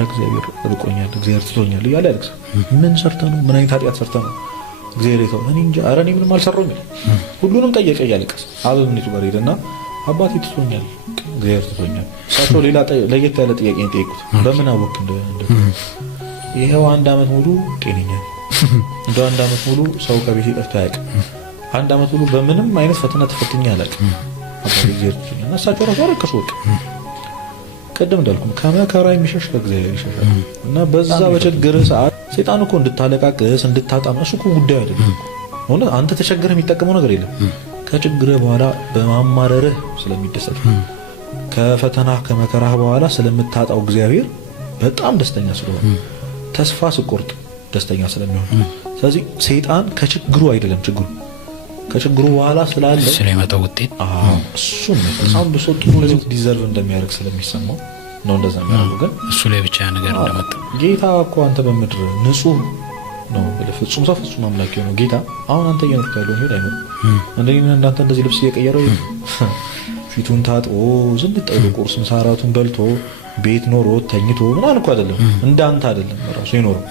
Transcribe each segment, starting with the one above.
አረ እግዚአብሔር ርቆኛል እግዚአብሔር ትቶኛል እያለ ያለቅስ። ምን ሰርተ ነው? ምን አይነት ኃጢአት ሰርተ ነው እግዚአብሔር ይተው? እኔ እንጃ አረ እኔ ምንም አልሰራሁም። ሁሉንም ጠየቀ እያለቀስ አበምኔቱ ጋር ሄደና አባቴ ትቶኛል እግዚአብሔር ትቶኛል። እሳቸው ሌላ ለየት ያለ ጥያቄ ጠየቁት። በምን አወቅ እንደ ይሄው 1 አመት ሙሉ ጤነኛ እንደ 1 አመት ሙሉ ሰው ከቤት ጠፍቶ አያውቅም። 1 አመት ሙሉ በምንም አይነት ፈተና ተፈትኜ አላውቅም። አባቴ እግዚአብሔር ትቶኛል። እና እሳቸው ራሱ አለቀሱ። ቀደም እንዳልኩ ከመከራ የሚሸሽ ከእግዚአብሔር ይሸሻል። እና በዛ በችግር ሰዓት ሰይጣን እኮ እንድታለቃቅስ እንድታጣም እሱ እኮ ጉዳዩ አይደለም። ሆነ አንተ ተቸግረህ የሚጠቀመው ነገር የለም። ከችግር በኋላ በማማረርህ ስለሚደሰት ከፈተና ከመከራህ በኋላ ስለምታጣው እግዚአብሔር በጣም ደስተኛ ስለሆነ ተስፋ ስቆርጥ ደስተኛ ስለሚሆን ስለዚህ ሰይጣን ከችግሩ አይደለም ችግሩ ከችግሩ በኋላ ስላለ ስለሚመጣው ውጤት እሱ ነው በጣም በሶጥሩ ለዚህ ዲዘርቭ እንደሚያደርግ ስለሚሰማው ነው እንደዛ የሚያደርገው። ግን እሱ ላይ ብቻ ነገር እንደመጣ ጌታ እኮ አንተ በመድር ንጹህ ነው በፍጹም ሰው ፍጹም አምላክ ነው ጌታ። አሁን አንተ እየኖርክ ያለው ነው አይደል? እንደኔና እንዳንተ እንደዚህ ልብስ እየቀየረው ፊቱን ታጥቦ ዝም ብሎ ቁርስም ሰዓቱን በልቶ ቤት ኖሮ ተኝቶ ምናምን እኮ አይደለም። እንዳንተ አይደለም ራሱ ይኖረው።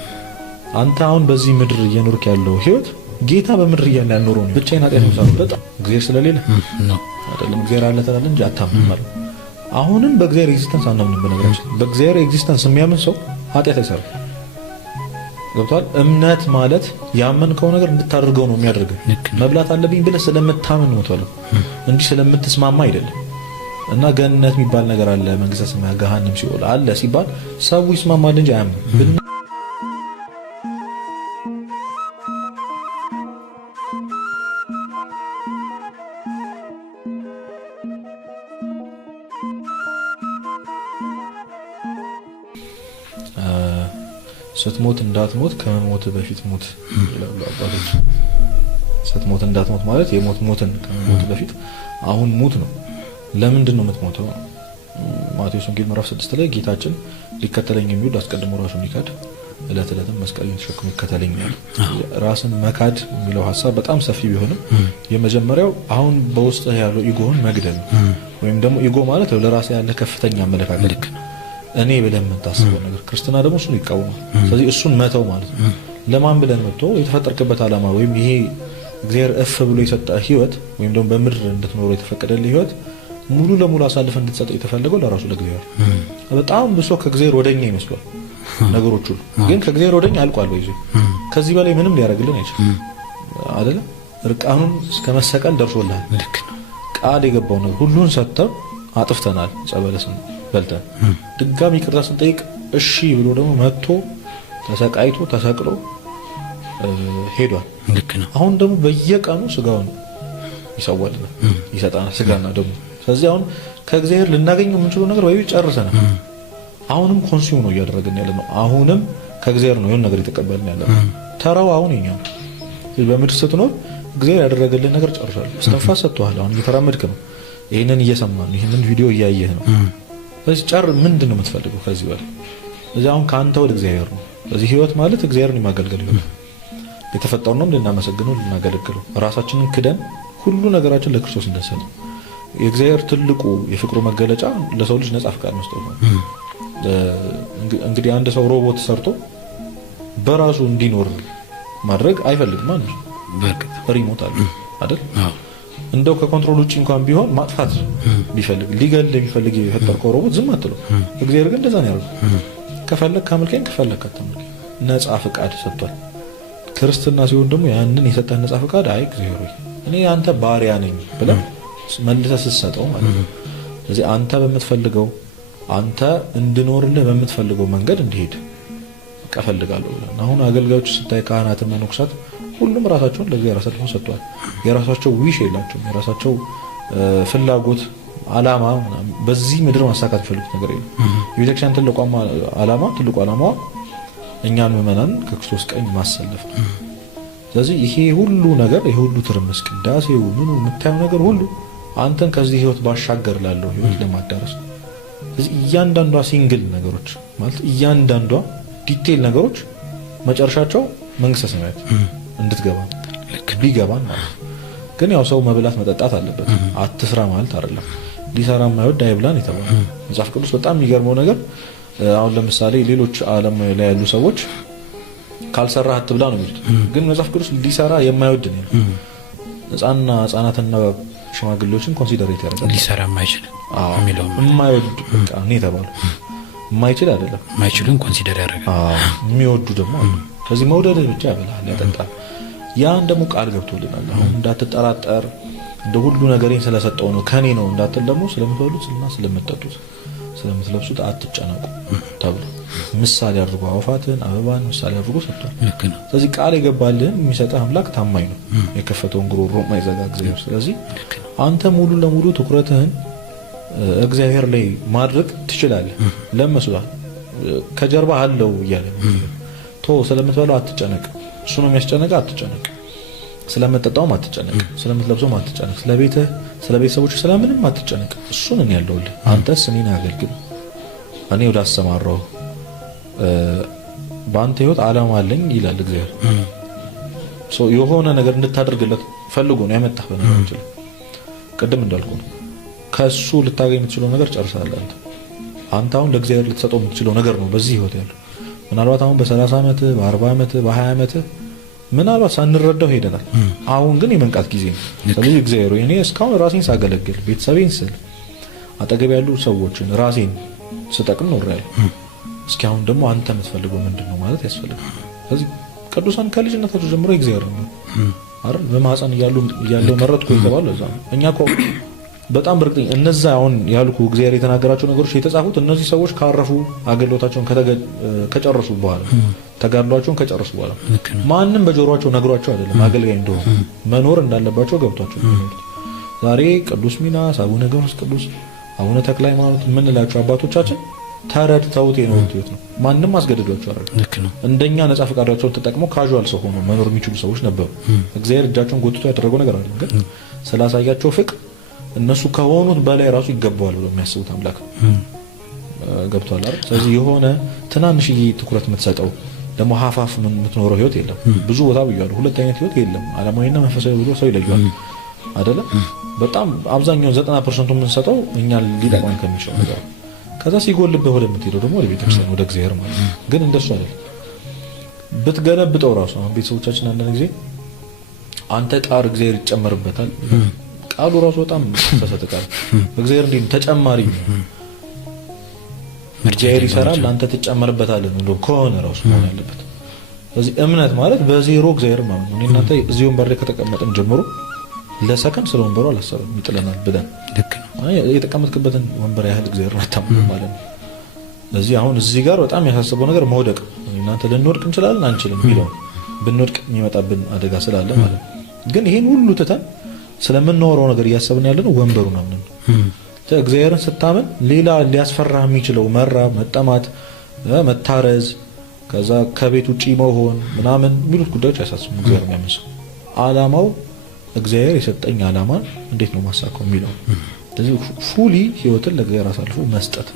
አንተ አሁን በዚህ ምድር እየኖርክ ያለው ህይወት ጌታ በምድር እያለ ያኖረው ነው። ብቻዬን ኃጢአት ነው በጣም እግዚአብሔር ስለሌለ ነው አይደለም። እግዚአብሔር አለ ተላለ እንጂ አታምንም ማለት አሁንም በእግዚአብሔር ኤግዚስተንስ አናምንም። በነገራችን በእግዚአብሔር ኤግዚስተንስ የሚያምን ሰው ኃጢአት አይሰራም። ገብቷል? እምነት ማለት ያመንከው ነገር እንድታደርገው ነው የሚያደርገው። መብላት አለብኝ ብለህ ስለምታምን ነው ተለው እንጂ ስለምትስማማ አይደለም። እና ገነት የሚባል ነገር አለ፣ መንግስተ ሰማያት፣ ገሃነም ሲኦል አለ ሲባል ሰው ይስማማል እንጂ አያምንም። ስትሞት እንዳትሞት ከመሞት በፊት ሞት ይላሉ አባቶች። ስትሞት እንዳትሞት ማለት የሞትን ከመሞት በፊት አሁን ሞት ነው። ለምንድን ነው የምትሞተው? ማቴዎስ ወንጌል ምዕራፍ 6 ላይ ጌታችን ሊከተለኝ የሚወድ አስቀድሞ ራሱን ይካድ እለት እለትም መስቀሉን ተሸክሞ ይከተለኝ ይላል። ራስን መካድ የሚለው ሐሳብ በጣም ሰፊ ቢሆንም የመጀመሪያው አሁን በውስጥ ያለው ኢጎን መግደል ወይም ደግሞ ኢጎ ማለት ለራስ ያለ ከፍተኛ አመለካከት እኔ ብለን የምታስበው ነገር ክርስትና ደግሞ እሱን ይቃወማል። ስለዚህ እሱን መተው ማለት ነው። ለማን ብለን መጥቶ የተፈጠርከበት ዓላማ ወይም ይሄ እግዚአብሔር እፍ ብሎ የሰጠ ህይወት ወይም ደግሞ በምድር እንድትኖር የተፈቀደልህ ህይወት ሙሉ ለሙሉ አሳልፈ እንድትሰጥ የተፈለገው ለራሱ ለእግዚአብሔር። በጣም ብሶ ከእግዚአብሔር ወደኛ ይመስላል ነገሮች ሁሉ፣ ግን ከእግዚአብሔር ወደኛ አልቋል። ይዞ ከዚህ በላይ ምንም ሊያደርግልን አይችልም አይደለ? እርቃኑን እስከ መሰቀል ደርሶልሃል። ቃል የገባው ነው ሁሉን ሰጥተው አጥፍተናል። ጸበለስን በልተን ድጋሚ ይቅርታ ስንጠይቅ እሺ ብሎ ደግሞ መጥቶ ተሰቃይቶ ተሰቅሎ ሄዷል። አሁን ደግሞ በየቀኑ ስጋውን ይሰዋልና ይሰጣናል ስጋና ደግሞ። ስለዚህ አሁን ከእግዚአብሔር ልናገኘው የምንችለው ነገር ወይ ጨርሰናል። አሁንም ኮንሱም ነው እያደረግን ያለ ነው። አሁንም ከእግዚአብሔር ነው የሆነ ነገር የተቀበልን ያለ ነው። ተራው አሁን የኛ ነው። በምድር ስትኖር እግዚአብሔር ያደረገልን ነገር ጨርሷል። እስትንፋስ ሰጥቷል። አሁን እየተራመድክ ነው። ይሄንን እየሰማን ይሄንን ቪዲዮ እያየህ ነው። ስለዚህ ጨር ምንድነው የምትፈልገው ከዚህ በላይ? ስለዚህ አሁን ካንተ ወደ እግዚአብሔር ነው። ስለዚህ ህይወት ማለት እግዚአብሔርን የማገልገል ነው። የተፈጠርነው ልናመሰግነው ልናገለግለው ራሳችንን ክደን ሁሉ ነገራችን ለክርስቶስ እንደሰጠ የእግዚአብሔር ትልቁ የፍቅሩ መገለጫ ለሰው ልጅ ነጻ ፍቃድ መስጠት ነው። እንግዲህ አንድ ሰው ሮቦት ሰርቶ በራሱ እንዲኖር ማድረግ አይፈልግም ማለት ነው። በርግጥ ሪሞት አለ አይደል? እንደው ከኮንትሮል ውጪ እንኳን ቢሆን ማጥፋት ቢፈልግ ሊገል ቢፈልግ የፈጠርከው ሮቦት ዝም አትለው። እግዚአብሔር ግን እንደዛ ነው ያደረገው። ከፈለክ ካመልከኝ ከፈለክ አትመልከኝ ነጻ ፍቃድ ሰጥቷል። ክርስትና ሲሆን ደግሞ ያንን የሰጠን ነጻ ፍቃድ አይ እግዚአብሔር ሆይ እኔ አንተ ባሪያ ነኝ ብለህ መልሰህ ስትሰጠው ማለት ነው። ስለዚህ አንተ በምትፈልገው አንተ እንድኖርልህ በምትፈልገው መንገድ እንዲሄድ እፈልጋለሁ። አሁን አገልጋዮች ስታይ ካህናት መነኮሳት ሁሉም ራሳቸውን ለእግዚአብሔር አሳልፈው ሰጥተዋል። የራሳቸው ዊሽ የላቸውም። የራሳቸው ፍላጎት አላማ በዚህ ምድር ማሳካት የሚፈልጉት ነገር የለም። የቤተክርስቲያን ትልቁ ዓላማዋ እኛን ምእመናን ከክርስቶስ ቀኝ ማሰለፍ ነው። ስለዚህ ይሄ ሁሉ ነገር ይሄ ሁሉ ትርምስ ቅዳሴው ምኑ የምታየው ነገር ሁሉ አንተን ከዚህ ህይወት ባሻገር ላለው ህይወት ለማዳረስ ነው። ስለዚህ እያንዳንዷ ሲንግል ነገሮች ማለት እያንዳንዷ ዲቴል ነገሮች መጨረሻቸው መንግስተ ሰማያት እንድትገባ ቢገባን ማለት ግን ያው ሰው መብላት መጠጣት አለበት። አትስራ ማለት አይደለም። ሊሰራ የማይወድ አይብላን የተባለው መጽሐፍ ቅዱስ በጣም የሚገርመው ነገር አሁን ለምሳሌ ሌሎች ዓለም ላይ ያሉ ሰዎች ካልሰራህ አትብላ ነው የሚሉት። ግን መጽሐፍ ቅዱስ ሊሰራ የማይወድ ነው። ህፃናትና ሽማግሌዎችን ኮንሲደሬት ያደርጋል። ሊሰራ የማይችል የሚለው የማይወድ በቃ ነው የተባለው። የማይችል አይደለም የማይችልን ኮንሲደር ያደርጋል። የሚወዱ ደግሞ አሉ። ከዚህ መውደድ ብቻ ያበላል ያጠጣል። ያን ደግሞ ቃል ገብቶልናል። አሁን እንዳትጠራጠር እንደ ሁሉ ነገሬን ስለሰጠው ነው ከኔ ነው እንዳትል ደግሞ ስለምትበሉትና ስለምትጠጡት ስለምትለብሱት አትጨነቁ ተብሎ ምሳሌ አድርጎ አውፋትን አበባን ምሳሌ አድርጎ ሰጥቷል። ስለዚህ ቃል የገባልህን የሚሰጥህ አምላክ ታማኝ ነው። የከፈተውን ጉሮሮ ማይዘጋ እግዚአብሔር። ስለዚህ አንተ ሙሉ ለሙሉ ትኩረትህን እግዚአብሔር ላይ ማድረግ ትችላለህ። ለመስሏል ከጀርባ አለው እያለ ቶ ስለምትበላው አትጨነቅ። እሱ ነው የሚያስጨነቅ። አትጨነቅ። ስለምትጠጣውም አትጨነቅ። ስለምትለብሰውም አትጨነቅ። ስለቤትህ ስለቤተሰቦች ስለምንም አትጨነቅ። እሱ ነው ያለውልህ። አንተስ እኔን አገልግል፣ እኔ ወደ አሰማራው በአንተ ህይወት ዓላማ አለኝ ይላል እግዚአብሔር። የሆነ ነገር እንድታደርግለት ፈልጎ ነው ያመጣህ። በነገራችን ላይ ቅድም እንዳልኩ ነው ከሱ ልታገኝ የምትችለው ነገር ጨርሳለህ። አንተ አሁን ለእግዚአብሔር ልትሰጠው የምትችለው ነገር ነው በዚህ ህይወት ያለው። ምናልባት አሁን በ30 ዓመት በ40 ዓመት በ20 ዓመት ምናልባት ሳንረዳው ሄደናል። አሁን ግን የመንቃት ጊዜ ነው። ስለዚህ እግዚአብሔር እኔ እስካሁን ራሴን ሳገለግል ቤተሰቤን ስል አጠገብ ያሉ ሰዎችን ራሴን ስጠቅም ኖሬያለሁ። እስኪ አሁን ደግሞ አንተ የምትፈልገው ምንድነው ማለት ያስፈልጋል። ስለዚህ ቅዱሳን ከልጅነታቸው ጀምሮ እግዚአብሔር ነው አይደል በማህፀን እያለው መረጥኩ የተባለው እዛ ነው። እኛ እኮ በጣም በርግጠኛ እነዛ አሁን ያልኩ እግዚአብሔር የተናገራቸው ነገሮች የተጻፉት እነዚህ ሰዎች ካረፉ አገልግሎታቸውን ከጨረሱ በኋላ ተጋድሏቸውን ከጨረሱ በኋላ ማንም በጆሮአቸው ነግሯቸው አይደለም አገልጋይ እንደሆኑ መኖር እንዳለባቸው ገብቷቸው። ዛሬ ቅዱስ ሚናስ፣ አቡነ ገብረ ቅዱስ፣ አቡነ ተክለ ሃይማኖት የምንላቸው አባቶቻችን ተረድተውት የኖሩት ህይወት ነው። ማንም አስገድዷቸው አይደለም። እንደኛ ነጻ ፈቃዳቸውን ተጠቅመው ካዡዋል ሰው ሆኖ መኖር የሚችሉ ሰዎች ነበሩ። እግዚአብሔር እጃቸውን ጎትቶ ያደረገው ነገር አይደለም። ግን ስላሳያቸው ፍቅር እነሱ ከሆኑት በላይ ራሱ ይገባዋል ብለው የሚያስቡት አምላክ ገብቷል አይደል? ስለዚህ የሆነ ትናንሽዬ ትኩረት የምትሰጠው ደግሞ ሀፋፍ የምትኖረው ህይወት የለም። ብዙ ቦታ ብያለሁ። ሁለት አይነት ህይወት የለም። ዓለማዊና መንፈሳዊ ብሎ ሰው ይለያል አይደለም? በጣም አብዛኛው 90% የምንሰጠው እኛ ሊጠቅመን ከሚችለው ነገር ከዛ ሲጎልብህ ወደ ምትሄደው ደግሞ ወደ ቤተክርስቲያን ወደ እግዚአብሔር ማለት ነው። ግን እንደሱ አይደለም። ብትገለብጠው ራሱ አሁን ቤተሰቦቻችን አንዳንድ ጊዜ አንተ ጣር እግዚአብሔር ይጨመርበታል ቃሉ ራሱ በጣም ተሰጥቷል። እግዚአብሔር እንዴ ተጨማሪ እግዚአብሔር ይሰራል አንተ ትጨመርበታለህ ነው ከሆነ ራሱ ነው ያለበት። ስለዚህ እምነት ማለት በዜሮ እግዚአብሔር ማለት ነው። እናንተ እዚህ ወንበር ላይ ከተቀመጥን ጀምሮ ለሰከንድ ስለ ወንበሩ አላሰበም ይጥለናል ብለን ልክ ነው የተቀመጥክበትን ወንበር ያህል እግዚአብሔር አታምኑ ማለት ነው። ስለዚህ አሁን እዚህ ጋር በጣም ያሳስበው ነገር መውደቅ እናንተ ልንወድቅ እንችላለን አንችልም ቢለው ብንወድቅ የሚመጣብን አደጋ ስላለ ማለት ነው። ግን ይሄን ሁሉ ትተን ስለምንኖረው ነገር እያሰብን ያለነው ወንበሩ ነው ነው። እግዚአብሔርን ስታመን ሌላ ሊያስፈራህ የሚችለው መራብ፣ መጠማት፣ መታረዝ ከዛ ከቤት ውጪ መሆን ምናምን የሚሉት ጉዳዮች አያሳስቡም። እግዚአብሔር የሚያመሰው ዓላማው እግዚአብሔር የሰጠኝ ዓላማ እንዴት ነው ማሳካው የሚለው። ስለዚህ ፉሊ ህይወትን ለእግዚአብሔር አሳልፎ መስጠት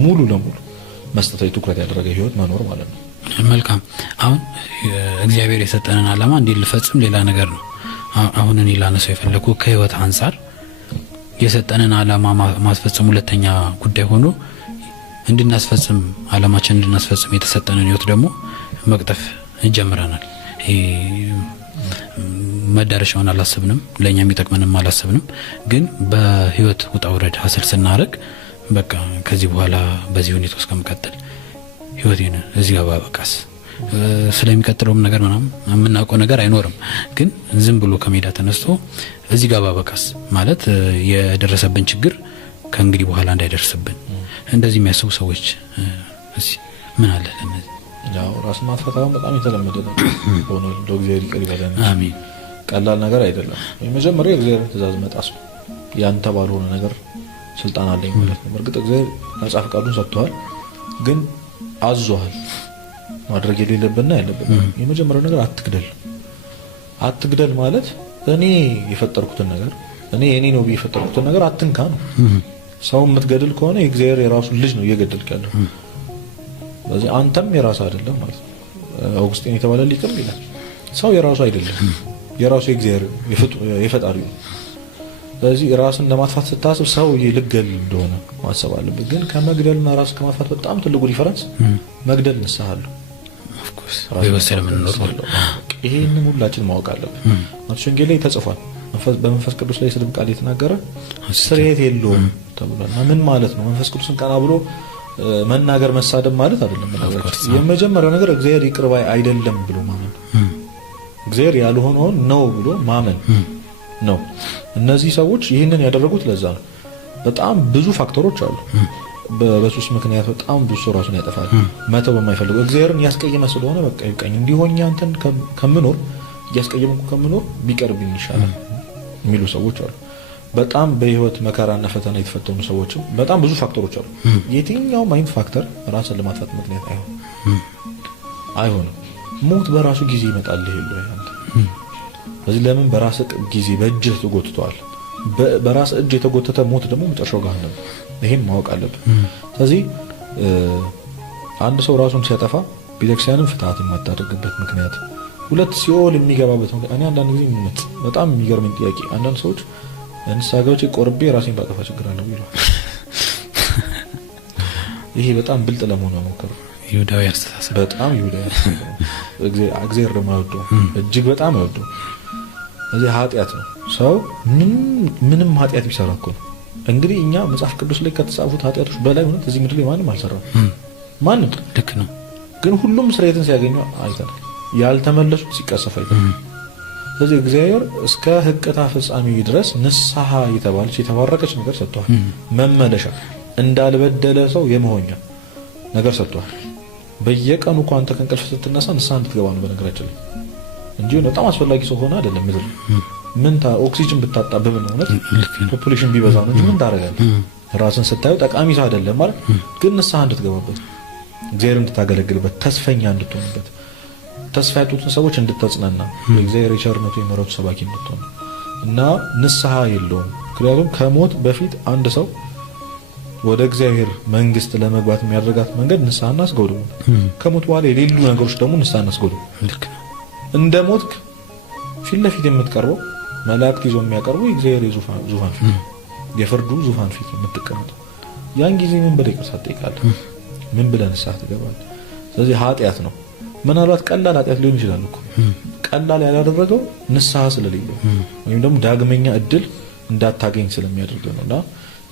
ሙሉ ለሙሉ መስጠት ላይ ትኩረት ያደረገ ህይወት መኖር ማለት ነው። መልካም። አሁን እግዚአብሔር የሰጠንን ዓላማ እንዴት ልፈጽም ሌላ ነገር ነው። አሁን እኔ ላነሳው የፈለኩ ከህይወት አንፃር የሰጠንን ዓላማ ማስፈጸም ሁለተኛ ጉዳይ ሆኖ እንድናስፈጽም ዓላማችን እንድናስፈጽም የተሰጠንን ህይወት ደግሞ መቅጠፍ እንጀምራናል። መዳረሻውን አላሰብንም፣ ለኛ የሚጠቅመንም አላሰብንም። ግን በህይወት ውጣ ውረድ ሀስል ስናረግ በቃ ከዚህ በኋላ በዚህ ሁኔታ ውስጥ ከመቀጠል ህይወቴን እዚህ ጋር ባበቃስ ስለሚቀጥለውም ነገር ምናምን የምናውቀው ነገር አይኖርም። ግን ዝም ብሎ ከሜዳ ተነስቶ እዚህ ጋር ባበቃስ ማለት የደረሰብን ችግር ከእንግዲህ በኋላ እንዳይደርስብን እንደዚህ የሚያስቡ ሰዎች እዚህ ምን አለ ለነዚህ? ያው ራስ ማጥፋት በጣም የተለመደ ነው ሆኖ ለእግዚአብሔር ይቅር ይበለን። አሜን። ቀላል ነገር አይደለም። የመጀመሪያው እግዚአብሔር ትእዛዝ መጣስ ያንተ ባልሆነ ነገር ስልጣን አለኝ ማለት ነው። በርግጥ እግዚአብሔር ነጻ ፈቃዱን ሰጥቷል፣ ግን አዟል ማድረግ የሌለብንና ያለብን። የመጀመሪያው ነገር አትግደል ማለት እኔ የፈጠርኩትን ነገር እኔ ነው የፈጠርኩትን ነገር አትንካ ነው። ሰው የምትገድል ከሆነ የእግዚአብሔር የራሱ ልጅ ነው እየገደልክ ያለው። ስለዚህ አንተም የራሱ አይደለም ማለት ነው። አውግስቲን የተባለ ሊቅም ይላል ሰው የራሱ አይደለም፣ የራሱ የእግዚአብሔር የፈጣሪ ነው። ስለዚህ ራስን ለማጥፋት ስታስብ ሰው ይልገል እንደሆነ ማሰብ አለበት። ግን ከመግደልና ራስ ከማጥፋት በጣም ትልቁ ዲፈረንስ መግደል ንስሐ አለው። ኦፍ ኮርስ በወሰለ ምን ነው ይሄንን ሁላችን ማወቅ አለብን። ማቴዎስ ወንጌል ላይ ተጽፏል። በመንፈስ ቅዱስ ላይ ስድብ ቃል የተናገረ ስርየት የለውም ተብሏል። ምን ማለት ነው? መንፈስ ቅዱስን ቀና ብሎ መናገር መሳደብ ማለት አይደለም። የመጀመሪያው ነገር እግዚአብሔር ይቅር ባይ አይደለም ብሎ ማመን፣ እግዚአብሔር ያልሆነውን ነው ብሎ ማመን ነው። እነዚህ ሰዎች ይህንን ያደረጉት ለዛ ነው። በጣም ብዙ ፋክተሮች አሉ። በሱስ ምክንያት በጣም ብዙ ሰው ራሱን ያጠፋል። መተው በማይፈልገው እግዚአብሔርን ያስቀየመ ስለሆነ በቃ ይብቃኝ እንዲሆን አንተን ከምኖር እያስቀየምኩ ከምኖር ቢቀርብኝ ይሻላል የሚሉ ሰዎች አሉ። በጣም በህይወት መከራና ፈተና የተፈተኑ ሰዎችም በጣም ብዙ ፋክተሮች አሉ። የትኛውም አይነት ፋክተር ራስን ለማጥፋት ምክንያት አይሆንም። ሞት በራሱ ጊዜ ይመጣል ይሄ አንተ ስለዚህ ለምን በራስ ጊዜ በእጅህ ተጎትቷል? በራስ እጅ የተጎተተ ሞት ደግሞ መጨረሻው ገሃነም። ይሄን ማወቅ አለብን። ስለዚህ አንድ ሰው ራሱን ሲያጠፋ ቤተክርስቲያንን ፍትሃት የማታደርግበት ምክንያት፣ ሁለት ሲኦል የሚገባበት ምክንያት። እኔ አንዳንድ ጊዜ በጣም የሚገርመኝ ጥያቄ አንዳንድ ሰዎች ንስሐ ገብቼ ቆርቤ ራሴን ባጠፋ ችግር አለው ይላል። ይሄ በጣም ብልጥ ለመሆን መሞከር ይሁዳዊ አስተሳሰብ፣ በጣም ይሁዳዊ አስተሳሰብ። እግዚአብሔር የማይወደው እጅግ በጣም አይወደው። እዚህ ኃጢአት ነው። ሰው ምንም ኃጢአት ቢሰራ እኮ ነው እንግዲህ እኛ መጽሐፍ ቅዱስ ላይ ከተጻፉት ኃጢአቶች በላይ ሆነ እዚህ ምድር ላይ ማንም አልሰራም። ማንም ልክ ነው። ግን ሁሉም ስርየትን ሲያገኙ አይተናል። ያልተመለሱት ሲቀሰፍ አይተናል። ስለዚህ እግዚአብሔር እስከ ሕቅታ ፍጻሜ ድረስ ንስሐ የተባለች የተባረከች ነገር ሰጥቷል። መመለሻ እንዳልበደለ ሰው የመሆኛ ነገር ሰጥቷል። በየቀኑ እኮ አንተ ከእንቅልፍ ስትነሳ ንስሐ እንድትገባ ነው በነገራችን ላይ እንጂ በጣም አስፈላጊ ሰው ሆነ አይደለም። ምድር ምን ኦክሲጅን ብታጣብብ ነው ማለት ፖፑሌሽን ቢበዛ ነው እንጂ ምን ታረጋለህ? ራስን ስታዩ ጠቃሚ ሰው አይደለም ማለት ግን ንስሐ እንድትገባበት፣ እግዚአብሔር እንድታገለግልበት፣ ተስፈኛ እንድትሆንበት፣ ተስፋ ያጡትን ሰዎች እንድታጽናና፣ የእግዚአብሔር የቸርነቱ የምሕረቱ ሰባኪ እንድትሆን እና ንስሐ የለውም። ምክንያቱም ከሞት በፊት አንድ ሰው ወደ እግዚአብሔር መንግስት ለመግባት የሚያደርጋት መንገድ ንስሐና ስግደት ነው። ከሞት በኋላ የሌሉ ነገሮች ደግሞ ንስሐና ስግደት ልክ ነው። እንደ ሞትክ ፊት ለፊት የምትቀርበው መላእክት ይዞ የሚያቀርቡ የእግዚአብሔር ዙፋን ፊት የፍርዱ ዙፋን ፊት የምትቀመጠው ያን ጊዜ ምን ብለህ ይቅርታ ትጠይቃለህ? ምን ብለህ ንስሐ ትገባለህ? ስለዚህ ኃጢአት ነው። ምናልባት ቀላል ኃጢአት ሊሆን ይችላል እኮ ቀላል ያላደረገው ንስሐ ስለሌለው ወይም ደግሞ ዳግመኛ እድል እንዳታገኝ ስለሚያደርገው ነውና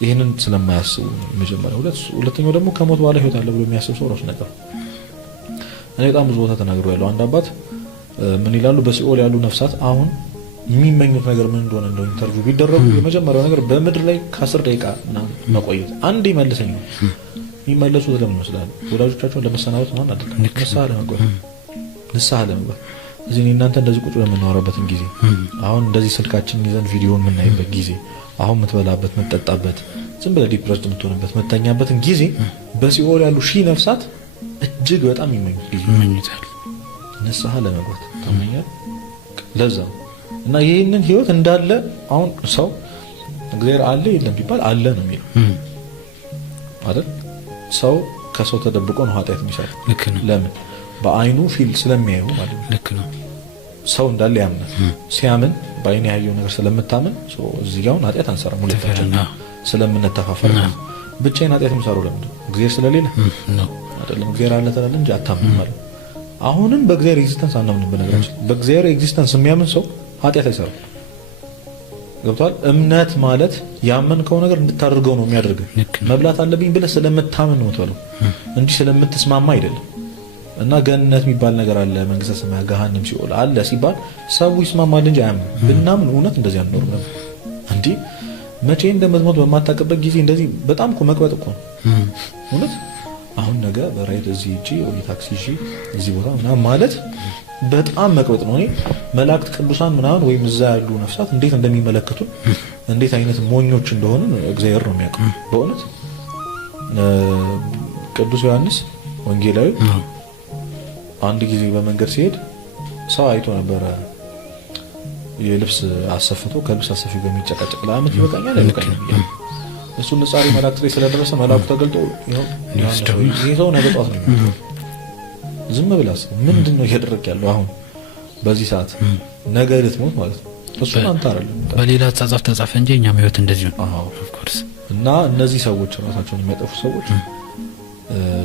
ይሄንን ስለማያስቡ መጀመሪያ። ሁለተኛው ደግሞ ከሞት በኋላ ህይወት አለ ብሎ የሚያስብ ሰው ራሱ ነገር እኔ በጣም ብዙ ቦታ ተናግሬያለሁ። አንድ አባት ምን ይላሉ? በሲኦል ያሉ ነፍሳት አሁን የሚመኙት ነገር ምን እንደሆነ እንደው ኢንተርቪው ቢደረጉ የመጀመሪያው ነገር በምድር ላይ ከ10 ደቂቃ መቆየት አንድ ይመልሰኝ ነው። የሚመለሱት ለምን ይመስላል? ወዳጆቻቸውን ለመሰናበት ነው አይደል? ንስሐ ለመግባት እዚህ እናንተ እንደዚህ ቁጭ በምናወራበትን ጊዜ አሁን እንደዚህ ስልካችን ይዘን ቪዲዮ የምናይበት ጊዜ አሁን የምትበላበት የምትጠጣበት ዝም ብለህ ዲፕረስድ የምትሆንበት የምትተኛበትን ጊዜ በሲኦል ያሉ ሺህ ነፍሳት እጅግ በጣም ይመኙታል ንስሐ ለመግባት ታመኛል። ለዛ እና ይሄንን ህይወት እንዳለ አሁን ሰው እግዚአብሔር አለ የለም ቢባል አለ ነው የሚለው አይደል? ሰው ከሰው ተደብቆ ነው ኃጢአት የሚሰራው። ልክ ነው። ለምን? በአይኑ ፊል ስለሚያየው ማለት ነው። ልክ ነው። ሰው እንዳለ ያምናል። ሲያምን በአይኑ ያየው ነገር ስለምታምን እዚህ ጋር ኃጢአት አንሰራም። ሁለታችን ስለምንተፋፈር ብቻዬን ኃጢአት የምሰራው ለምን? እግዚአብሔር ስለሌለ ነው አይደለም? እግዚአብሔር አለ ተላለ እንጂ አታምንም ማለት አሁንም በእግዚአብሔር ኤግዚስተንስ አናምንም። በነገራችን በእግዚአብሔር ኤግዚስተንስ የሚያምን ሰው ኃጢአት አይሰራም። ገብቷል? እምነት ማለት ያመንከው ነገር እንድታደርገው ነው የሚያደርገው። መብላት አለብኝ ብለህ ስለምታምን ነው ተብሎ እንጂ ስለምትስማማ አይደለም። እና ገነት የሚባል ነገር አለ፣ መንግስተ ሰማያት፣ ገሃነም፣ ሲኦል አለ ሲባል ሰው ይስማማል እንጂ አያምንም። ብናምን እውነት እንደዚህ አንኖርም ነበር። እንዴ መቼ እንደምትሞት በማታውቅበት ጊዜ እንደዚህ በጣም እኮ መቅበጥ እኮ ነው እውነት። አሁን ነገ በራይድ እዚህ እጂ ወይ ታክሲ እጂ እዚህ ቦታ ምናምን ማለት በጣም መቅበጥ ነው። እኔ መላእክት ቅዱሳን ምናምን ወይም እዛ ያሉ ነፍሳት እንዴት እንደሚመለከቱ እንዴት አይነት ሞኞች እንደሆኑ እግዚአብሔር ነው የሚያውቀው በእውነት። ቅዱስ ዮሐንስ ወንጌላዊ አንድ ጊዜ በመንገድ ሲሄድ ሰው አይቶ ነበረ። የልብስ አሰፍቶ ከልብስ አሰፊ ጋር የሚጨቃጨቅ ለአመት ይበቃኛል አይበቃኝም ይላል። እሱ ንጻሪ መላእክት ላይ ስለደረሰ መልአኩ ተገልጦ ይሄ ሰው ነገ ጧት ነው ዝም ብላስ ምንድነው እያደረክ ያለው አሁን በዚህ ሰዓት ነገ ልትሞት ማለት ነው። እሱን አንተ አይደለም በሌላ ጻጻፍ ተጻፈ እንጂ እኛም ህይወት እንደዚህ ነው። ኦፍ ኮርስ እና እነዚህ ሰዎች ራሳቸውን የሚያጠፉ ሰዎች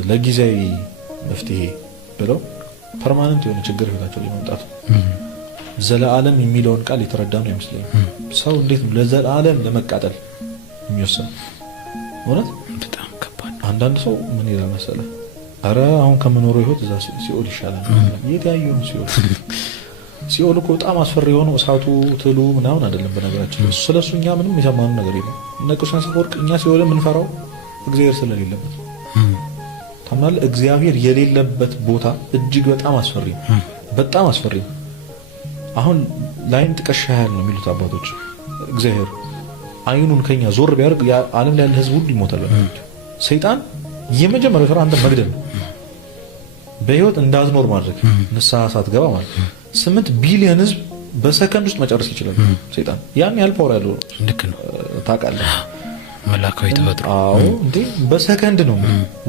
ለጊዜያዊ መፍትሄ ብለው ፐርማነንት የሆነ ችግር ህይወታቸው ላይ ማምጣት ዘለዓለም የሚለውን ቃል የተረዳ ነው ይመስለኛል። ሰው እንዴት ነው ለዘላለም ለመቃጠል የሚወሰነው? እውነት በጣም ከባድ። አንዳንድ ሰው ምን ይላል መሰለህ? አረ አሁን ከምኖረው ህይወት እዛ ሲኦል ይሻላል። የት ያየው ሲኦል? ሲኦል እኮ በጣም አስፈሪ የሆነው እሳቱ ትሉ ምናምን አይደለም። በነገራችን ስለሱ እኛ ምንም የሰማነው ነገር የለም። እነ ቅዱስ አፈወርቅ እኛ ሲኦልን የምንፈራው እግዚአብሔር ስለሌለበት ታምናለህ? እግዚአብሔር የሌለበት ቦታ እጅግ በጣም አስፈሪ ነው። በጣም አስፈሪ ነው። አሁን ላይን ጥቀሻ ያህል ነው የሚሉት አባቶች። እግዚአብሔር አይኑን ከኛ ዞር ቢያርግ ዓለም ላይ ያለ ህዝብ ሁሉ ይሞታል። ሰይጣን የመጀመሪያው ስራ አንተ መግደል ነው። በህይወት እንዳትኖር ማድረግ፣ ንስሐ ሳትገባ ማለት 8 ቢሊዮን ህዝብ በሰከንድ ውስጥ መጨረስ ይችላል ሰይጣን። ያን ያህል ፓወር ያለው ልክ ነው። ታውቃለህ? መላካዊ ተፈጥሮ አዎ እንዴ በሰከንድ ነው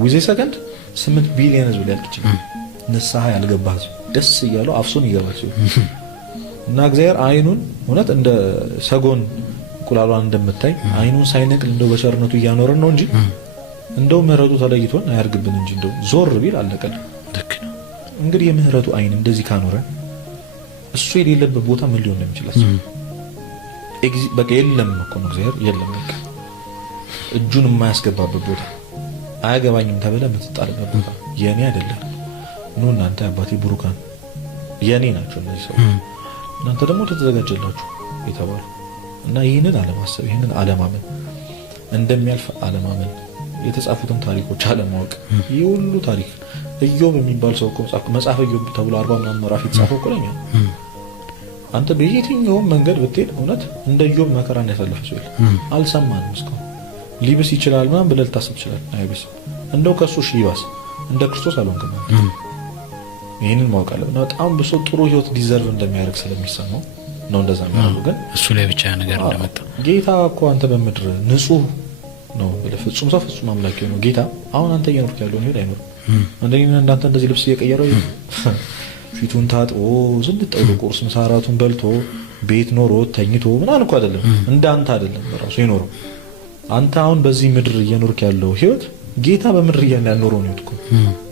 ዊዜ ሰከንድ 8 ቢሊዮን ህዝብ ሊያልቅ ይችላል። ንስሐ ያልገባ ህዝብ ደስ እያለው አፍሶን ይገባል ሲሆን እና እግዚአብሔር አይኑን እውነት እንደ ሰጎን ቁላሏን እንደምታይ አይኑን ሳይነቅል እንደው በቸርነቱ እያኖረን ነው እንጂ እንደው ምህረቱ ተለይቶን አያርግብን እንጂ እንደው ዞር ቢል አለቀል። ልክ ነው። እንግዲህ የምህረቱ አይን እንደዚህ ካኖረን እሱ የሌለበት ቦታ ምን ሊሆን እንደሚችላል በቃ የለም እኮ ነው እግዚአብሔር የለም። በቃ እጁን የማያስገባበት ቦታ አያገባኝም ተብለ የምትጣልበት ቦታ የኔ አይደለም። ኑ እናንተ አባቴ ብሩካን የኔ ናቸው እነዚህ ሰዎች እናንተ ደግሞ ተዘጋጀላችሁ የተባሉ እና ይህንን አለማሰብ ይህንን አለማመን እንደሚያልፍ አለማመን የተጻፉትን ታሪኮች አለማወቅ ይህ ሁሉ ታሪክ ኢዮብ የሚባል ሰው እኮ መጽሐፈ ኢዮብ ተብሎ 40 ምናምን ምዕራፍ የተጻፈው እኮ ለኛ አንተ በየትኛውም መንገድ ብትሄድ እውነት እንደ ኢዮብ መከራን ያሳለፈ ሰው አልሰማንም እስካሁን። ሊብስ ይችላል ምናምን ብለህ ልታስብ ይችላል። አይብስ እንደው ከሱ ሊባስ እንደ ክርስቶስ አልሆንክም። ይህንን ማወቅ አለብን። በጣም ብዙ ጥሩ ህይወት ዲዘርቭ እንደሚያደርግ ስለሚሰማው ነው እንደዛ የሚያደርገው። ግን እሱ ላይ ብቻ ነገር እንደመጣ ጌታ እኮ አንተ በምድር ንጹህ ነው ብለህ ፍጹም ሰው ፍጹም አምላክ ነው ጌታ አሁን አንተ እየኖርክ ያለውን ህይወት አይኖርም። እንደኔና እንዳንተ እንደዚህ ልብስ እየቀየረው ፊቱን ታጥቦ ዝንጠው ቁርስ ምሳ እራቱን በልቶ ቤት ኖሮ ተኝቶ ምናምን እኮ አይደለም። እንዳንተ አይደለም በራሱ የኖረው። አንተ አሁን በዚህ ምድር እየኖርክ ያለው ህይወት ጌታ በምድር ያኖረው ነው እኮ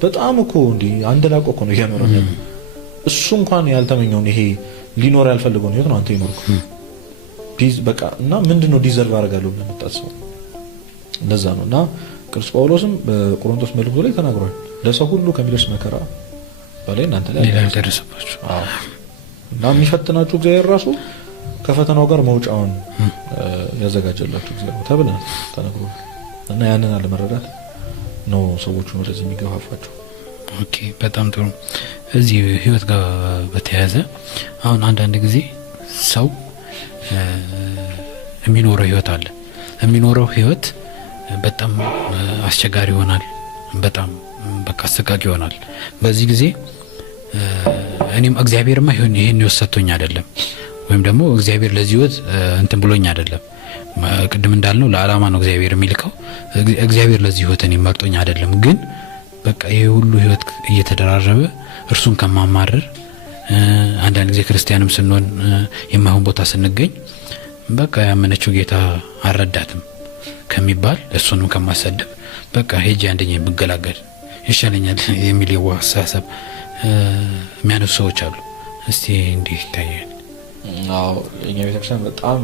በጣም እኮ እንዴ አንድ ላቆ እኮ ነው ያኖረው። እሱ እንኳን ያልተመኘውን ይሄ ሊኖር ያልፈልገው ነው ህይወት ነው አንተ ይኖርኩ ፒዝ በቃ እና ምንድነው ዲዘርቭ አደርጋለሁ ብለህ የምታስበው እንደዛ ነው። እና ቅዱስ ጳውሎስም በቆሮንቶስ መልእክቱ ላይ ተናግሯል። ለሰው ሁሉ ከሚደርስ መከራ በላይ እናንተ ላይ ደረሰባችሁ። እና የሚፈትናችሁ እግዚአብሔር ራሱ ከፈተናው ጋር መውጫውን ያዘጋጀላችሁ እግዚአብሔር ተብለናል ተነግሯል። እና ያንን አለመረዳት ነው ሰዎቹን ወደዚህ የሚገፋፋቸው። ኦኬ በጣም ጥሩ። እዚህ ህይወት ጋር በተያያዘ አሁን አንዳንድ ጊዜ ሰው የሚኖረው ህይወት አለ። የሚኖረው ህይወት በጣም አስቸጋሪ ይሆናል። በጣም በቃ አሰቃቂ ይሆናል። በዚህ ጊዜ እኔም እግዚአብሔርማ ይሄን ህይወት ሰጥቶኝ አይደለም ወይም ደግሞ እግዚአብሔር ለዚህ ህይወት እንትን ብሎኝ አይደለም። ቅድም እንዳልነው ለዓላማ ነው እግዚአብሔር የሚልከው። እግዚአብሔር ለዚህ ህይወት እኔ መርጦኝ አይደለም። ግን በቃ ይሄ ሁሉ ህይወት እየተደራረበ እርሱን ከማማረር አንዳንድ ጊዜ ክርስቲያንም ስንሆን የማይሆን ቦታ ስንገኝ በቃ ያመነችው ጌታ አልረዳትም ከሚባል እሱንም ከማሰደብ በቃ ሄጄ አንደኛ የምገላገል ይሻለኛል የሚል የዋሳሰብ የሚያነሱ ሰዎች አሉ። እስቲ እንዲህ ይታያል። አዎ እኛ ቤተክርስቲያን በጣም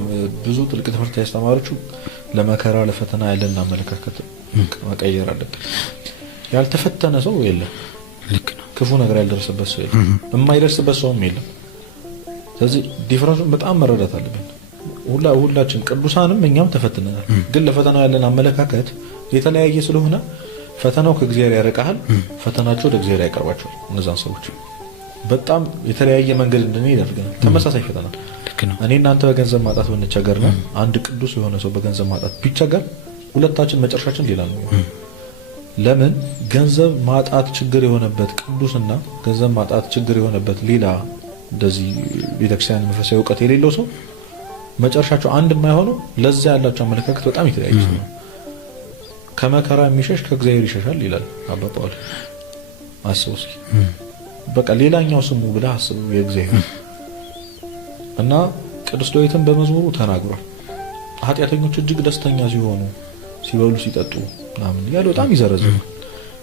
ብዙ ጥልቅ ትምህርት ያስተማረችው ለመከራ ለፈተና ያለን አመለካከት መቀየር አለብን። ያልተፈተነ ሰው የለም። ልክ ነው። ክፉ ነገር ያልደረሰበት ሰው የለም። የማይደርስበት ሰውም የለም። ስለዚህ ዲፈረንሱን በጣም መረዳት አለብን። ሁላችን ቅዱሳንም እኛም ተፈትነናል። ግን ለፈተናው ያለን አመለካከት የተለያየ ስለሆነ ፈተናው ከእግዚአብሔር ያርቃል፣ ፈተናቸው ወደ እግዚአብሔር ያቀርባቸዋል። እነዛን ሰዎች በጣም የተለያየ መንገድ እንድንሄድ ያደርገናል። ተመሳሳይ ፈተና እኔ እናንተ በገንዘብ ማጣት ብንቸገርና አንድ ቅዱስ የሆነ ሰው በገንዘብ ማጣት ቢቸገር ሁለታችን መጨረሻችን ሌላ ነው። ለምን ገንዘብ ማጣት ችግር የሆነበት ቅዱስና ገንዘብ ማጣት ችግር የሆነበት ሌላ እንደዚህ ቤተክርስቲያን መንፈሳዊ ዕውቀት የሌለው ሰው መጨረሻቸው አንድ የማይሆኑ ለዛ ያላቸው አመለካከት በጣም የተለያየ ነው። ከመከራ የሚሸሽ ከእግዚአብሔር ይሸሻል ይላል አባ ጳውሎስ። አስቡ እስኪ በቃ ሌላኛው ስሙ ብለህ አስቡ የእግዚአብሔር እና ቅዱስ ዳዊትም በመዝሙሩ ተናግሯል። ኃጢአተኞች እጅግ ደስተኛ ሲሆኑ ሲበሉ ሲጠጡ ምናምን ያለ በጣም ይዘረዝራል።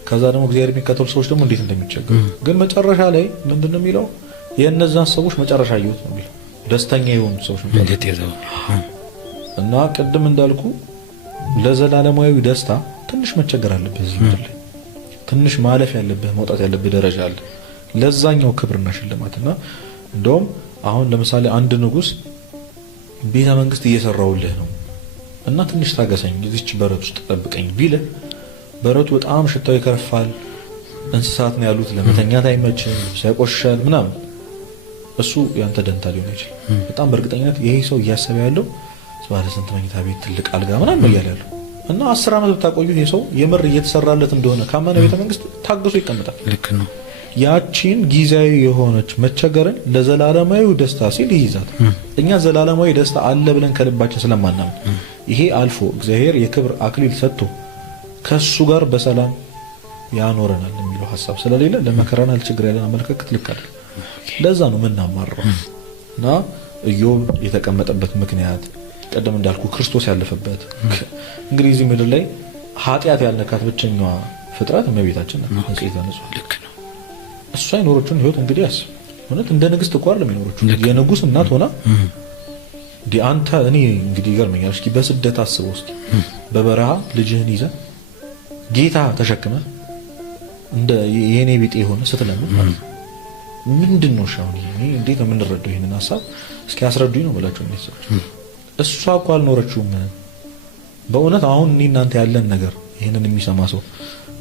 ከዛ ደግሞ እግዚአብሔር የሚከተሉ ሰዎች ደግሞ እንዴት እንደሚቸገሩ ግን መጨረሻ ላይ ምንድነው የሚለው የእነዛን ሰዎች መጨረሻ ይወት ነው የሚለው ደስተኛ የሆኑ ሰዎች ነው። እና ቅድም እንዳልኩ ለዘላለማዊ ደስታ ትንሽ መቸገር አለብህ እዚህ ምድር ላይ ትንሽ ማለፍ ያለብህ መውጣት ያለብህ ደረጃ አለ ለዛኛው ክብርና ሽልማትና እንደውም አሁን ለምሳሌ አንድ ንጉስ ቤተ መንግስት እየሰራውልህ ነው እና ትንሽ ታገሰኝ እዚች በረት ውስጥ ጠብቀኝ ቢለ በረቱ በጣም ሽታው ይከረፋል እንስሳት ነው ያሉት ለመተኛት አይመችም ሳይቆሽሻል ምናምን እሱ ያንተ ደንታ ሊሆን ይችላል በጣም በእርግጠኝነት ይሄ ሰው እያሰበ ያለው ባለ ስንት መኝታ ቤት ትልቅ አልጋ ምናምን ይያላል እና 10 አመት ብታቆዩ ይሄ ሰው የምር እየተሰራለት እንደሆነ ካመነ ቤተ መንግስት ታግሶ ይቀመጣል። ልክ ነው። ያቺን ጊዜያዊ የሆነች መቸገርን ለዘላለማዊ ደስታ ሲል ይይዛት። እኛ ዘላለማዊ ደስታ አለ ብለን ከልባችን ስለማናምን ይሄ አልፎ እግዚአብሔር የክብር አክሊል ሰጥቶ ከሱ ጋር በሰላም ያኖረናል የሚለው ሐሳብ ስለሌለ ለመከራና ለችግር ያለን አመለካከት ልክ አይደለም። ለዛ ነው ምናማረው እና ኢዮብ የተቀመጠበት ምክንያት ቀደም እንዳልኩ ክርስቶስ ያለፈበት እንግዲህ እዚህ ምድር ላይ ኃጢአት ያልነካት ብቸኛዋ ፍጥረት እመቤታችን ናት። ንጽሕተ ንጹሐን ልክ ነው። እሷ የኖረችውን ህይወት እንግዲህ ማለት እንደ ንግስት እኮ አይደለም የኖረችው የንጉስ እናት ሆና አንተ እኔ እንግዲህ ይገርመኛል። እስኪ በስደት አስበው እስኪ በበረሃ ልጅህን ይዘህ ጌታ ተሸክመ እንደ የኔ ቢጤ ሆነ ስትለምን ማለት ምንድነው ሻው እኔ እንዴት ነው የምንረዳው ይሄንን ሐሳብ እስኪ አስረዱኝ ነው ብላችሁ ነው እሷ እኮ አልኖረችውም። በእውነት አሁን እኔ እናንተ ያለን ነገር ይሄንን የሚሰማ ሰው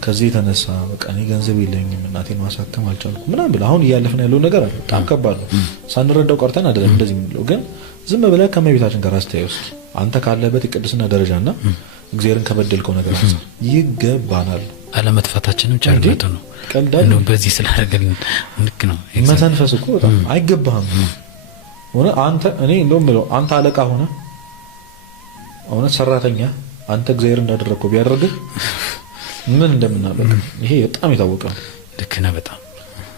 ከዚህ የተነሳ በቃ እኔ ገንዘብ የለኝም እናቴን ማሳከም አልቻልኩም ምናምን ብለ አሁን እያለፈን ያለው ነገር አለ በጣም ከባድ ነው። ሳንረዳው ቀርተን አይደለም እንደዚህ የምንለው ግን ዝም ብለህ ከመቤታችን ጋር አስተያየው እስኪ አንተ ካለበት የቅድስና ደረጃና እግዚአብሔርን ከበደልከው ነገር አንፃር ይገባናል። አለመጥፋታችንም ጨርነቱ ነው እንደው በዚህ ስላደረገልን ልክ ነው። መተንፈስ እኮ በጣም አይገባህም ሆነ አንተ እኔ እንደውም ብለው አንተ አለቃ ሆነ አሁን ሰራተኛ አንተ እግዚአብሔር እንዳደረገው ቢያደርግህ ምን እንደምናደርግ ይሄ በጣም የታወቀ ነው። ልክ ነው በጣም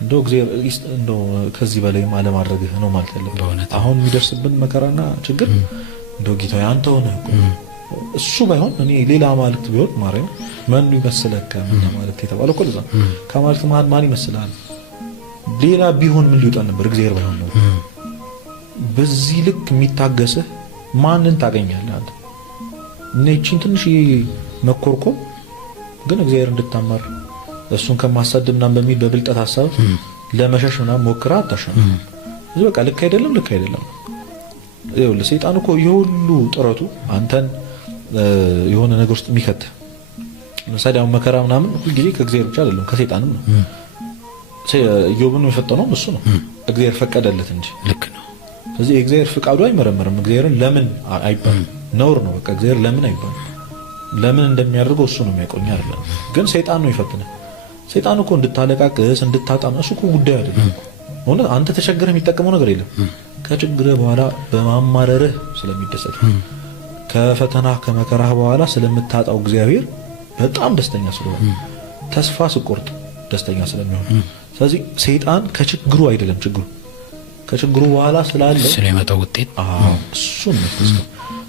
እንደው እግዚአብሔር እንደው ከዚህ በላይ ማለ ማድረግህ ነው ማለት ያለበት። አሁን የሚደርስብን መከራና ችግር እንደው ጌታዬ አንተ ሆነ እሱ ባይሆን እኔ ሌላ ማለት ቢሆን ማርያም ማን ይመስለከ ምን ማለት የተባለው እኮ ለዛ ከማለት ማን ይመስላል ሌላ ቢሆን ምን ሊወጣ ነበር እግዚአብሔር ባይሆን ነው። በዚህ ልክ የሚታገስህ ማንን ታገኛለህ አንተ? ነጭን ትንሽ መኮርኮ ግን እግዚአብሔር እንድታማር እሱን ከማሳደድና በሚል በብልጠት ሐሳብ ለመሸሽና ሞክራ አታሸንፍ። እዚህ በቃ ልክ አይደለም ይኸውልህ ሰይጣን እኮ የሁሉ ጥረቱ አንተን የሆነ ነገር ውስጥ የሚከት ለምሳሌ አሁን መከራ ምናምን ሁሉ ጊዜ ከእግዚአብሔር ብቻ አይደለም ከሰይጣንም ነው። ኢዮብን የፈተነው እሱ ነው እግዚአብሔር ፈቀደለት እንጂ ልክ ነው። ስለዚህ እግዚአብሔር ፍቃዱ አይመረመርም። እግዚአብሔርን ለምን አይባልም ነውር ነው። በቃ እግዚአብሔር ለምን አይባልም ለምን እንደሚያደርገው እሱ ነው የሚያቆኝ አይደለም። ግን ሰይጣን ነው ይፈትነህ። ሰይጣን እኮ እንድታለቃቅስ እንድታጣም እሱ እኮ ጉዳይ አይደለም። ሆነ አንተ ተቸግረህ የሚጠቀመው ነገር የለም። ከችግርህ በኋላ በማማረርህ ስለሚደሰት ከፈተና ከመከራህ በኋላ ስለምታጣው እግዚአብሔር በጣም ደስተኛ ስለሆነ ተስፋ ስቆርጥ ደስተኛ ስለሚሆን ስለዚህ ሰይጣን ከችግሩ አይደለም ችግሩ ከችግሩ በኋላ ስላለ ስለሚመጣው ውጤት እሱ ነው።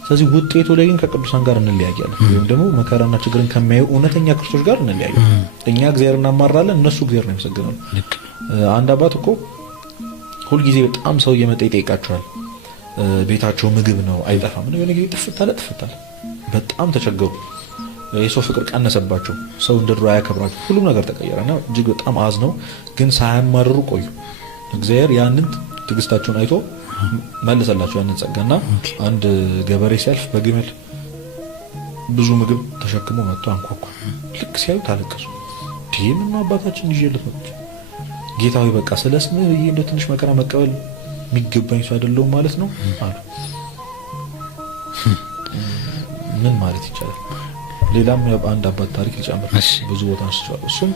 ስለዚህ ውጤቱ ላይ ግን ከቅዱሳን ጋር እንለያያለን ወይም ደግሞ መከራና ችግርን ከሚያዩ እውነተኛ ክርስቶስ ጋር እንለያያለን። እኛ እግዚአብሔርን እናማራለን እነሱ እግዚአብሔርን ያመሰግናሉ። አንድ አባት እኮ ሁሉ ጊዜ በጣም ሰው እየመጣ ይጠይቃቸዋል። ቤታቸው ምግብ ነው አይጠፋም ነው የሆነ ጊዜ ጥፍታለ በጣም ተቸገሩ። የሰው ፍቅር ቀነሰባቸው። ሰው እንደድሮ አያከብራቸው። ሁሉም ነገር ተቀየረና እጅግ በጣም አዝነው ግን ሳያማርሩ ቆዩ። እግዚአብሔር ያንን ትግስታቸውን አይቶ መለሰላቸው ያንን ጸጋና አንድ ገበሬ ሲያልፍ በግመል ብዙ ምግብ ተሸክሞ መጥቶ አንኳኳ። ልክ ሲያዩ ታለቀሱ። ዲምን አባታችን ይዤለት መጥቶ ጌታዊ በቃ ስለስምህ ብዬ እንደው ትንሽ መከራ መቀበል የሚገባኝ ሰው አይደለሁም ማለት ነው አሉ። ምን ማለት ይቻላል? ሌላም አንድ አባት ታሪክ ሊጨምር ብዙ ቦታ አንስቷል። እሱም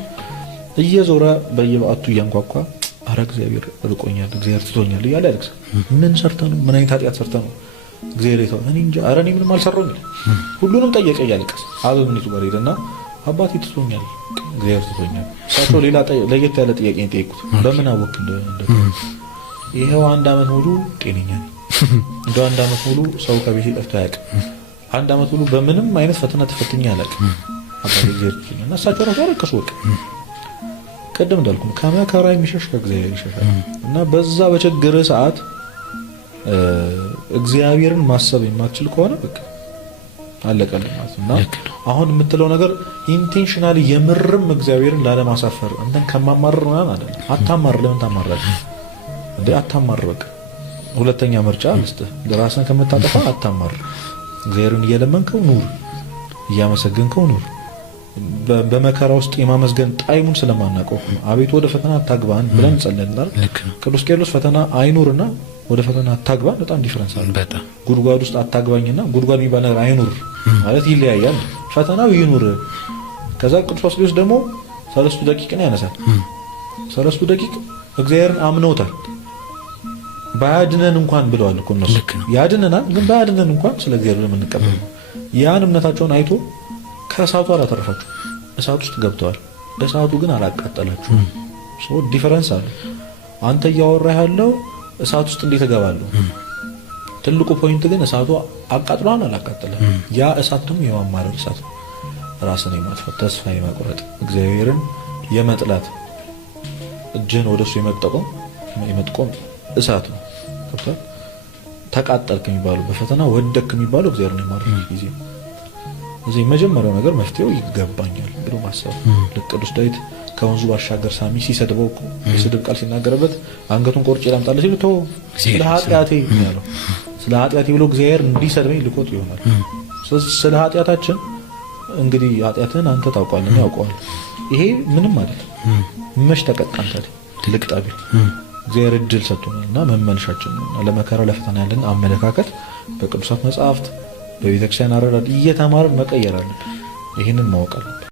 እየዞረ በየበዓቱ እያንኳኳ አረ እግዚአብሔር ርቆኛል እግዚአብሔር ትቶኛል እያለ ያለቅስ። ምን ሰርተህ ነው? ምን አይነት ኃጢአት ሰርተህ ነው እግዚአብሔር ይተው? እኔ እንጃ አረ እኔ ምንም አልሰራሁም ይላል። ሁሉንም ጠየቀ እያለቀስ አበምኒቱ ጋር ሄደና አባቴ ትቶኛል እግዚአብሔር ትቶኛል። እሳቸው ሌላ ለየት ያለ ጥያቄ ጠየቁት። በምን አወቅ ይሄው 1 አመት ሙሉ ጤነኛ ነኝ እንደ አንድ አመት ሙሉ ሰው ከቤት ጠፍቶ አያውቅም። አንድ አመት ሙሉ በምንም አይነት ፈተና ተፈትኜ አላውቅም። አባቴ እግዚአብሔር እና እሳቸው ነው ታረከሱ ወቅ ቀደም እንዳልኩ ከመከራ የሚሸሽ ከእግዚአብሔር ይሸሻል። እና በዛ በችግር ሰዓት እግዚአብሔርን ማሰብ የማትችል ከሆነ በቃ አለቀልህ ማለት ነው። አሁን የምትለው ነገር ኢንቴንሽናሊ የምርም እግዚአብሔርን ላለማሳፈር እንትን ከማማረር ምናምን አይደለም። አታማር። ለምን ታማራለህ እንዴ? አታማር። በቃ ሁለተኛ ምርጫ ልስጥህ። ለራስህ ከምታጠፋ አታማር። እግዚአብሔርን እየለመንከው ኑር፣ እያመሰገንከው ኑር። በመከራ ውስጥ የማመስገን ጣይሙን ስለማናውቀው አቤቱ ወደ ፈተና አታግባን ብለን ጸልየናል። ቅዱስ ቄርሎስ ፈተና አይኑርና ወደ ፈተና አታግባን በጣም ዲፈረንስ አለ። ጉድጓድ ውስጥ አታግባኝና ጉድጓድ የሚባል ነገር አይኑር ማለት ይለያያል። ፈተናው ይኑር። ከዛ ቅዱስ ባስልዮስ ደግሞ 3 ደቂቃ ያነሳል። 3 ደቂቃ እግዚአብሔርን አምነውታል። ባያድነን እንኳን ብለዋል እኮ እነሱ ያድነናል፣ ግን ባያድነን እንኳን ስለ እግዚአብሔር ለምንቀበል ያን እምነታቸውን አይቶ ከእሳቱ አላተረፋቸው። እሳት ውስጥ ገብተዋል። እሳቱ ግን አላቃጠላቸው። ሶ ዲፈረንስ አለ። አንተ እያወራህ ያለው እሳት ውስጥ እንዴት እገባለሁ? ትልቁ ፖይንት ግን እሳቱ አቃጥሏን አላቃጠለም። ያ እሳት ደግሞ የማማረር እሳት ነው። ራስን የማጥፋት ተስፋ የመቁረጥ እግዚአብሔርን የመጥላት እጅን ወደሱ የመጥቆም እሳት ነው። ተቃጠልክ የሚባለው በፈተና ወደክ የሚባለው እግዚአብሔርን የማረር ጊዜ እዚህ መጀመሪያው ነገር መፍትሄው ይገባኛል ብሎ ማሰብ። ቅዱስ ዳዊት ከወንዙ ባሻገር ሳሚ ሲሰድበው እኮ የስድብ ቃል ሲናገርበት አንገቱን ቆርጬ ላምጣልህ ሲሉ ተው ስለ ኃጢአቴ ያለው ስለ ኃጢአቴ ብሎ እግዚአብሔር እንዲሰድበኝ ልቆጥ ይሆናል። ስለ ኃጢአታችን እንግዲህ ኃጢአትን አንተ ታውቃለህ ያውቀዋል። ይሄ ምንም አይደለም። መች ተቀጣን ታዲያ ትልቅ ጣቢ እግዚአብሔር እድል ሰጥቶናልና መመለሻችን ነው። ለመከራ ለፈተና ያለን አመለካከት በቅዱሳት መጻሕፍት በቤተክርስቲያን አረዳድ እየተማርን መቀየር አለብን። ይሄንን ማወቅ አለብን።